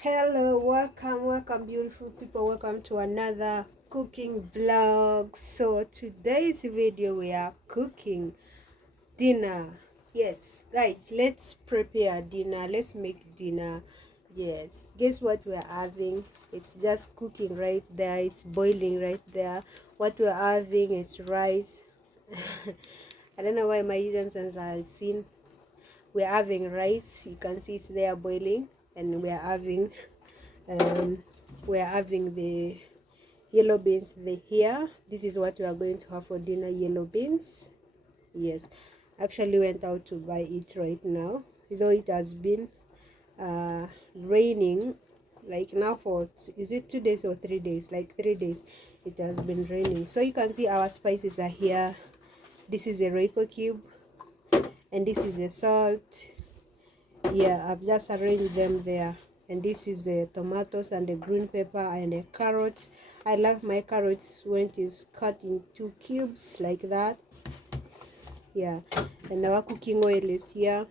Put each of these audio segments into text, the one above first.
Hello, welcome beautiful people, welcome to another cooking vlog. So today's video we are cooking dinner. Yes guys, let's prepare dinner, let's make dinner. Yes, guess what we're having? It's just cooking right there, it's boiling right there. What we're having is rice. I don't know why my utensils are seen. We're having rice, you can see it's there boiling, and um, we're having the yellow beans here. This is what we are going to have for dinner, yellow beans. Yes, actually went out to buy it right now, though it has been raining like now for, is it 2 days or 3 days? Like 3 days it has been raining. So you can see our spices are here. This is a Royco cube and this is a salt. Yeah, I've just arranged them there. And this is the tomatoes and the green pepper and the carrots. I love my carrots when it is cut into cubes like that. Yeah, and our cooking oil is here,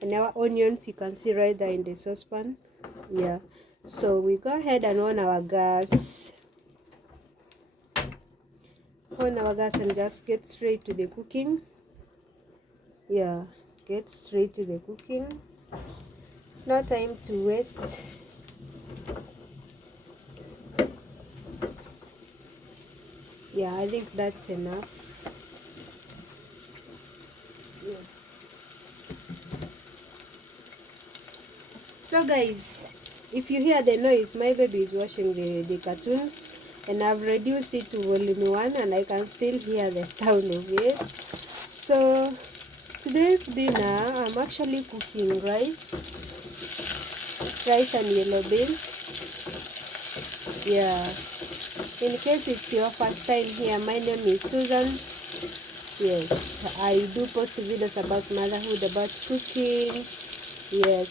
and our onions you can see right there in the saucepan. Yeah, so we go ahead and on our gas and just get straight to the cooking. Yeah, get straight to the cooking, no time to waste. Yeah, I think that's enough. Yeah. So guys, if you hear the noise, my baby is watching the cartoons, and I've reduced it to volume 1 and I can still hear the sound of it. So today's dinner, I'm actually cooking rice and yellow beans. Yeah, in case it's your first time here, my name is Susan. Yes, I do post videos about motherhood, about cooking. Yes,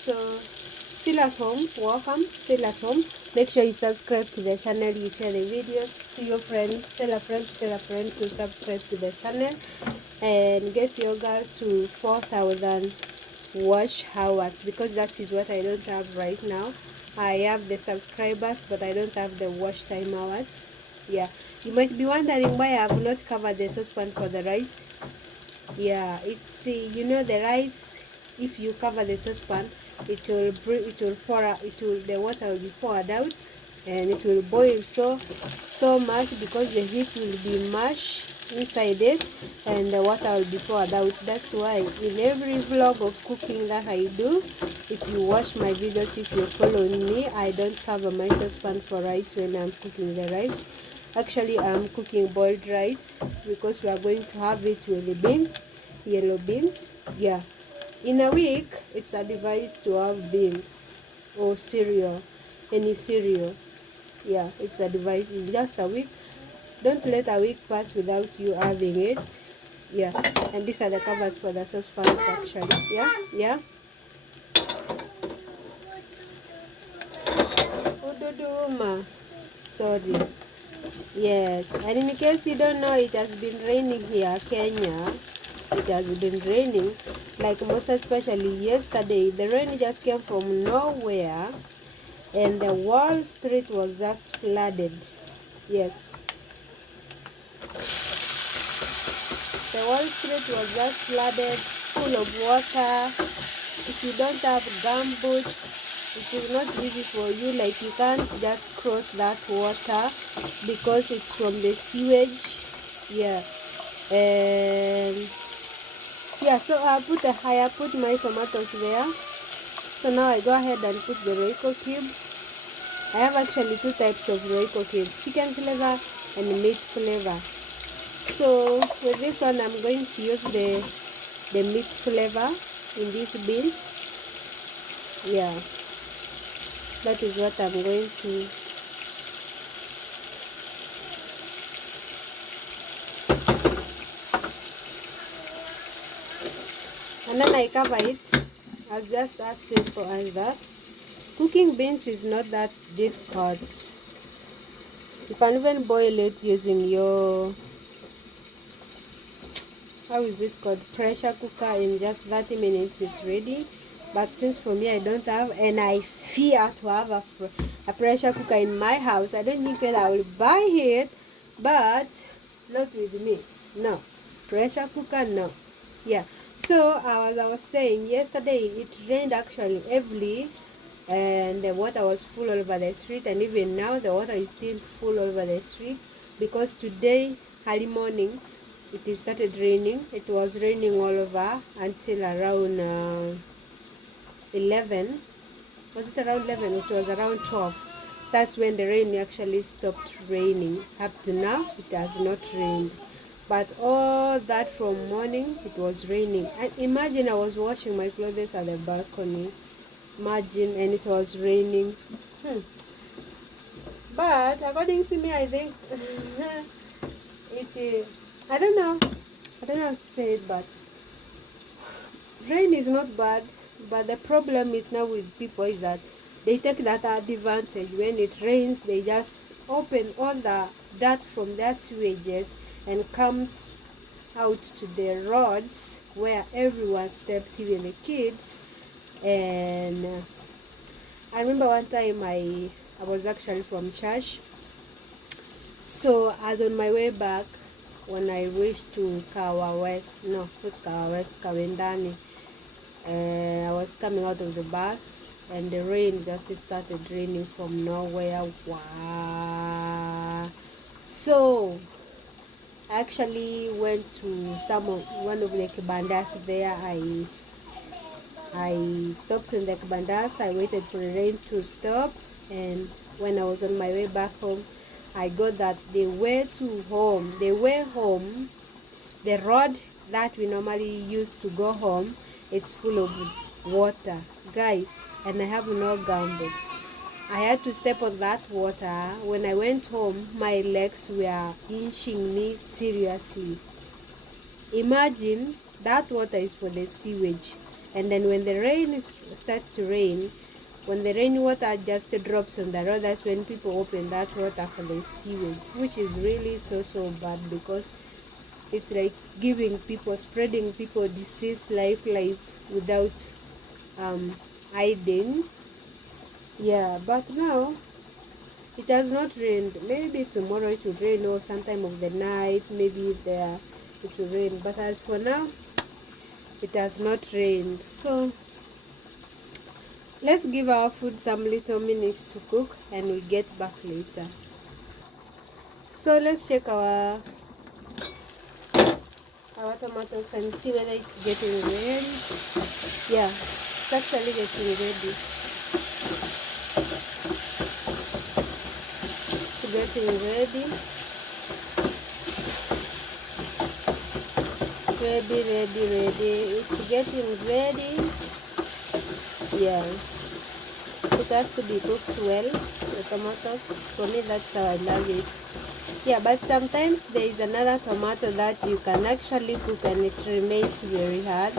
so still at home, welcome. Still at home, make sure you subscribe to the channel, you share the videos to your friends, tell a friend to subscribe to the channel, and get your girl to 4,000 watch hours, because that is what I don't have right now. I have the subscribers but I don't have the watch time hours. Yeah, you might be wondering why I have not covered the saucepan for the rice. Yeah, it's the rice, if you cover the saucepan, the water will be poured out, and it will boil so much, because the heat will be much inside it and the water will be poured out. That's why in every vlog of cooking that I do, if you watch my videos, if you follow me, I don't cover my saucepan for rice when I'm cooking the rice. Actually, I'm cooking boiled rice because we are going to have it with the beans, yellow beans. Yeah, in a week it's advised to have beans or cereal, any cereal. Yeah, it's advised in just a week. Don't let a week pass without you having it. Yeah, and these are the covers for the saucepans actually. Yeah. Ududuma. Sorry. Yes, and in case you don't know, it has been raining here, Kenya. It has been raining, like most especially yesterday. The rain just came from nowhere, and the whole street was just flooded. Yes, the whole street was just flooded, full of water. If you don't have gumboots, it is not easy for you, like you can't just cross that water because it's from the sewage. Yeah, and yeah, so I put my tomatoes there. So now I go ahead and put the Royco cube. I have actually two types of Royco cube, chicken flavor and meat flavor. So with this one, I'm going to use the meat flavor in these beans. Yeah, that is what I'm going to. And then I cover it, as just as simple as that. Cooking beans is not that difficult. You can even boil it using your, how is it called, pressure cooker. In just 30 minutes it's ready. But since for me I don't have, and I fear to have a pressure cooker in my house, I don't think that I will buy it. But not with me. No. Pressure cooker, no. Yeah. So as I was saying, yesterday it rained actually heavily, and the water was full all over the street, and even now the water is still full all over the street, because today early morning it started raining. It was raining all over until around 11. Was it around 11? It was around 12. That's when the rain actually stopped raining. Up to now it has not rained, but all that from morning it was raining. And imagine, I was washing my clothes at the balcony, imagine, and it was raining. But according to me, I think it I don't know how to say it, but rain is not bad. But the problem is now with people is that they take that advantage. When it rains, they just open all the dirt from their sewages and comes out to the roads where everyone steps, even the kids. And I remember one time I was actually from church. So as on my way back, when I reached to Kawa West, no, not Kawa West, Kawendani, I was coming out of the bus, and the rain just started raining from nowhere. Wow! So I actually went to one of the kibandas there. I stopped in the kibandas. I waited for the rain to stop, and when I was on my way back home, I got that the way home, the road that we normally use to go home is full of water, guys, and I have no gumboots. I had to step on that water. When I went home, my legs were inching me seriously. Imagine, that water is for the sewage, and then when the rain starts to rain, when the rainwater just drops on the road, that's when people open that water for the sewage, which is really so bad, because it's like spreading people disease life without hiding. Yeah, but now it has not rained. Maybe tomorrow it will rain, or sometime of the night, maybe there it will rain. But as for now, it has not rained. So let's give our food some little minutes to cook, and we get back later. So let's check our tomatoes and see whether it's getting ready. Yeah, it's actually getting ready. It's getting ready. Ready. It's getting ready. Yeah. It has to be cooked well, the tomatoes. For me, that's how I love it. Yeah, but sometimes there is another tomato that you can actually cook and it remains very hard.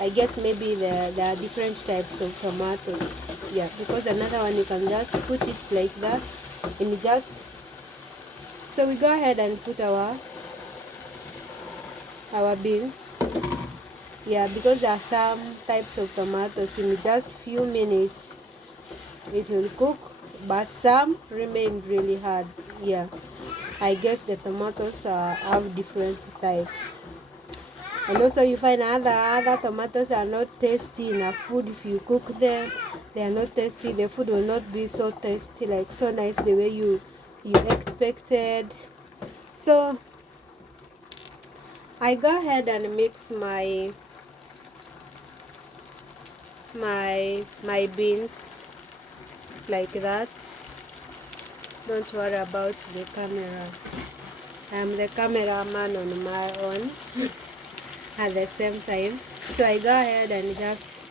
I guess maybe there are different types of tomatoes. Yeah, because another one you can just put it like that and just... So we go ahead and put our beans. Yeah, because there are some types of tomatoes, in just few minutes it will cook, but some remain really hard. Yeah, I guess the tomatoes have different types. And also you find other tomatoes are not tasty in a food. If you cook them, they are not tasty. The food will not be so tasty, like so nice the way you expected. So I go ahead and mix my beans like that. Don't worry about the camera. I'm the cameraman on my own at the same time. So I go ahead and just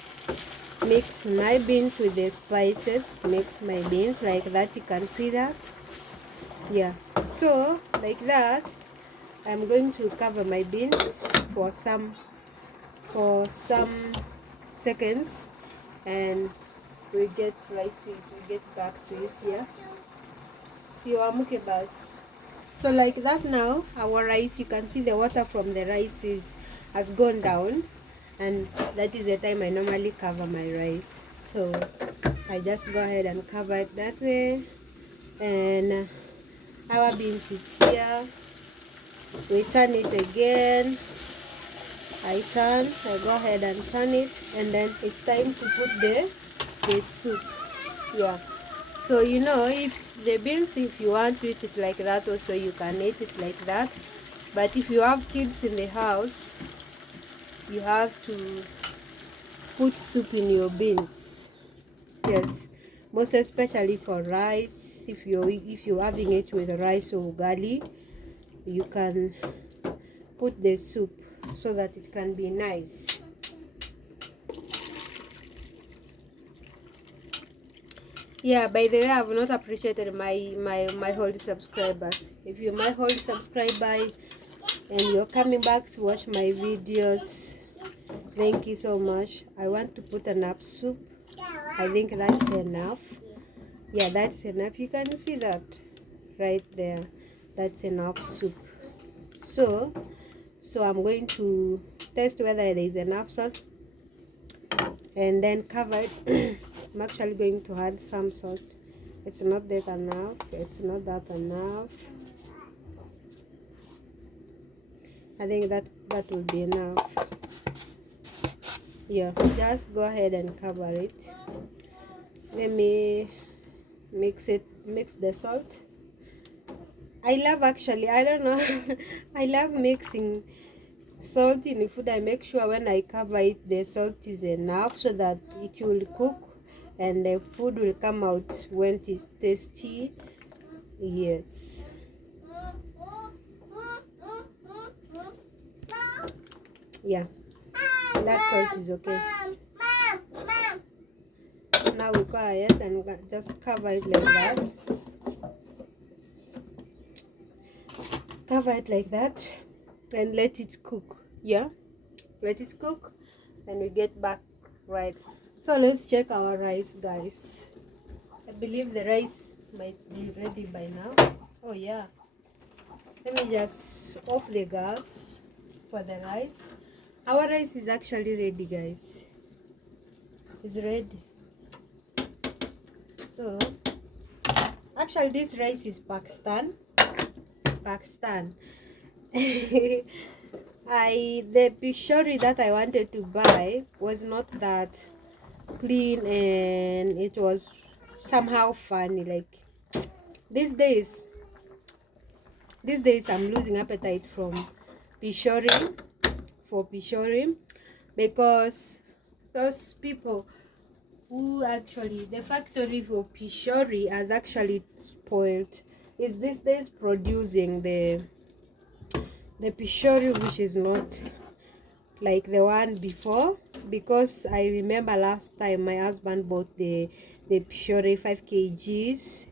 mix my beans with the spices. Mix my beans like that. You can see that. Yeah, so like that. I'm going to cover my beans for some seconds, and we get right to it. We get back to it. Yeah. So like that, now our rice, you can see the water from the rice has gone down. and that is the time I normally cover my rice. So I just go ahead and cover it that way. And our beans is here. We turn it again. I go ahead and turn it, and then it's time to put the soup. Yeah, so you know, if the beans, if you want to eat it like that also, you can eat it like that. But if you have kids in the house, you have to put soup in your beans. Yes, most especially for rice. If you're having it with rice or ugali, you can put the soup so that it can be nice. Yeah, by the way, I have not appreciated my old subscribers. If you're my old subscribers and you're coming back to watch my videos, thank you so much. I want to put enough soup. I think that's enough. Yeah, that's enough. You can see that right there. That's enough soup. So I'm going to test whether there is enough salt, and then cover it. I'm actually going to add some salt. It's not that enough. It's not that enough. I think that will be enough. Yeah, just go ahead and cover it. Let me mix the salt. I love, actually, I don't know, I love mixing salt in the food. I make sure when I cover it, the salt is enough so that it will cook and the food will come out when it is tasty. Yes. Yeah, that salt is okay. Now we go ahead and just cover it like that. Cover it like that and let it cook. Yeah, let it cook and we get back. Right, so let's check our rice, guys. I believe the rice might be ready by now. Oh yeah, let me just off the gas for the rice. Our rice is actually ready, guys. It's ready. So actually this rice is Pakistan. The pishori that I wanted to buy was not that clean, and it was somehow funny. Like these days I'm losing appetite from pishori because those people who actually, the factory for pishori has actually spoiled. It's these days producing the pishori which is not like the one before, because I remember last time my husband bought the pishori 5 kgs,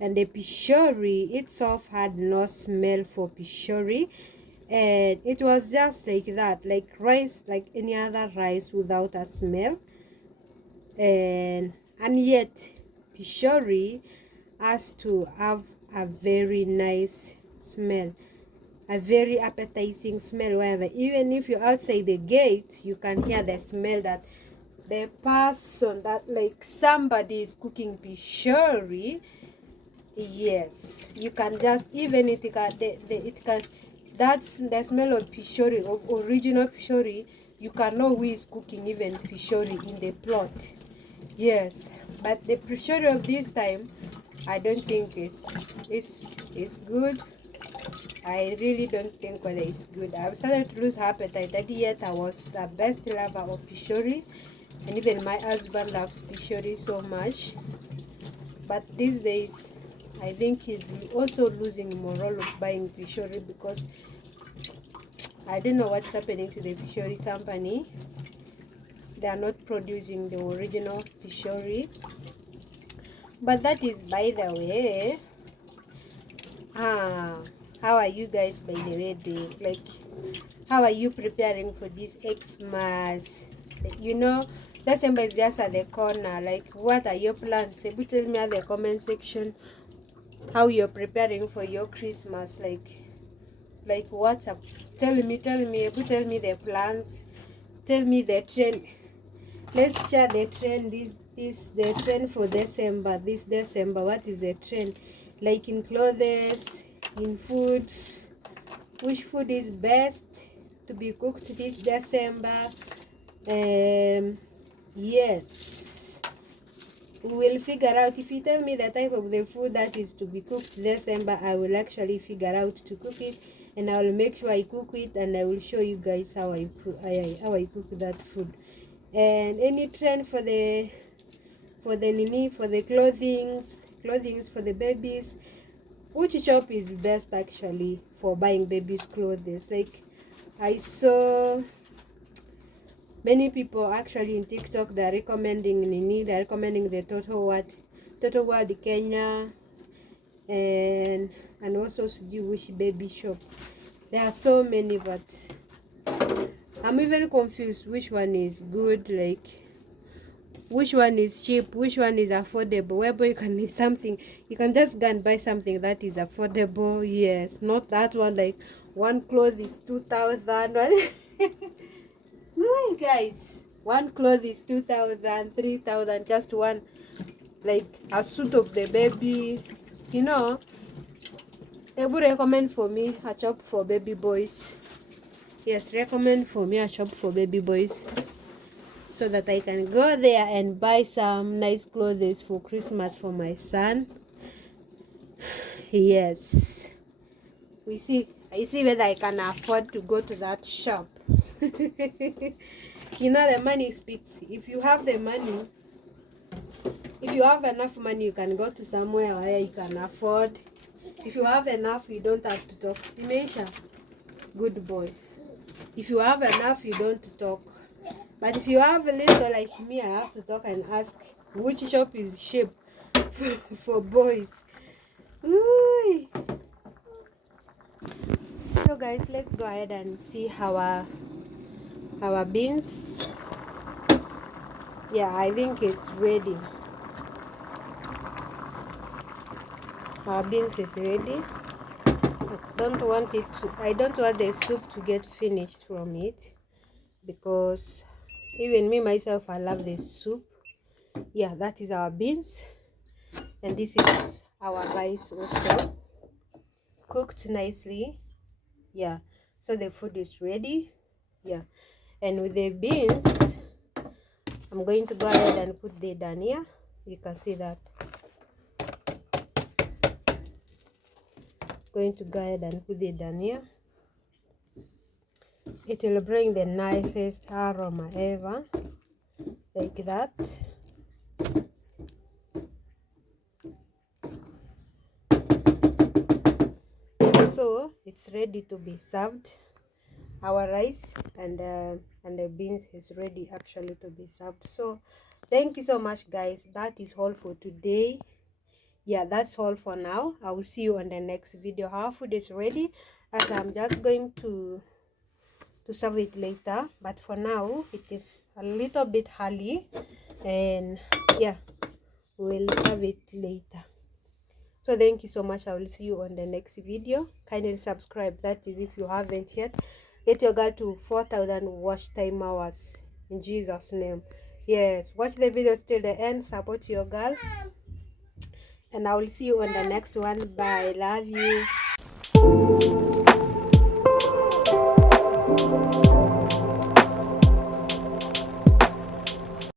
and the pishori itself had no smell for pishori, and it was just like that, like rice, like any other rice without a smell. And yet pishori has to have a very nice smell, a very appetizing smell, wherever, even if you're outside the gate, you can hear the smell that the person, that like somebody is cooking pishori. Yes, you can just, even it can, that's the smell of pishori, of original pishori. You can know who is cooking even pishori in the plot. Yes, but the pishori of this time, I don't think is good. I really don't think whether it's good. I've started to lose appetite. That yet I was the best lover of pishori, and even my husband loves pishori so much. But these days, I think he's also losing morale of buying pishori, because I don't know what's happening to the pishori company. They are not producing the original pishori. But that is by the way. How are you guys, by the way, doing? Like, how are you preparing for this Xmas? You know, December is just at the corner. Like, what are your plans? Able tell me at the comment section how you're preparing for your Christmas. Like what's up? Tell me. Able tell me the plans. tell me the trend. Let's share the trend. This the trend for December. This December, what is the trend? Like in clothes, in foods. Which food is best to be cooked this December? Yes, we will figure out. If you tell me the type of the food that is to be cooked December, I will actually figure out to cook it, and I will make sure I cook it, and I will show you guys how I cook that food. And any trend for the clothings for the babies. Which shop is best actually for buying babies clothes? Like, I saw many people actually in TikTok, they're recommending the Total World Kenya, and also which baby shop. There are so many, but I'm even confused which one is good, like which one is cheap, which one is affordable. Whereby you can need something, you can just go and buy something that is affordable. Yes, not that one like one cloth is 2,000. My guys, one cloth is 2,000, 3,000, just one, like a suit of the baby, you know. They would recommend for me a shop for baby boys. Yes, recommend for me a shop for baby boys, so that I can go there and buy some nice clothes for Christmas for my son. Yes, I see whether I can afford to go to that shop. You know, the money speaks. If you have the money, if you have enough money, you can go to somewhere where you can afford. If you have enough, you don't have to talk. Dimensha, good boy. If you have enough, you don't talk. But if you have a little like me, I have to talk and ask which shop is cheap for boys. Ooh. So guys, let's go ahead and see our beans. Yeah, I think it's ready. Our beans is ready. I don't want the soup to get finished from it, because even me myself, I love the soup. Yeah, that is our beans, and this is our rice also cooked nicely. Yeah, so the food is ready. Yeah, and with the beans, I'm going to go ahead and put the dania. You can see that. Going to go ahead and put the dania. It will bring the nicest aroma ever, like that. So it's ready to be served. Our rice and the beans is ready actually to be served. So thank you so much, guys. That is all for today. Yeah, that's all for now. I will see you on the next video. Our food is ready, as I'm just going to serve it later, but for now it is a little bit early, and yeah, we'll serve it later. So thank you so much. I will see you on the next video. Kindly subscribe, that is if you haven't yet. Get your girl to 4,000 watch time hours in Jesus' name. Yes, watch the videos till the end. Support your girl, and I will see you on the next one. Bye. Love you.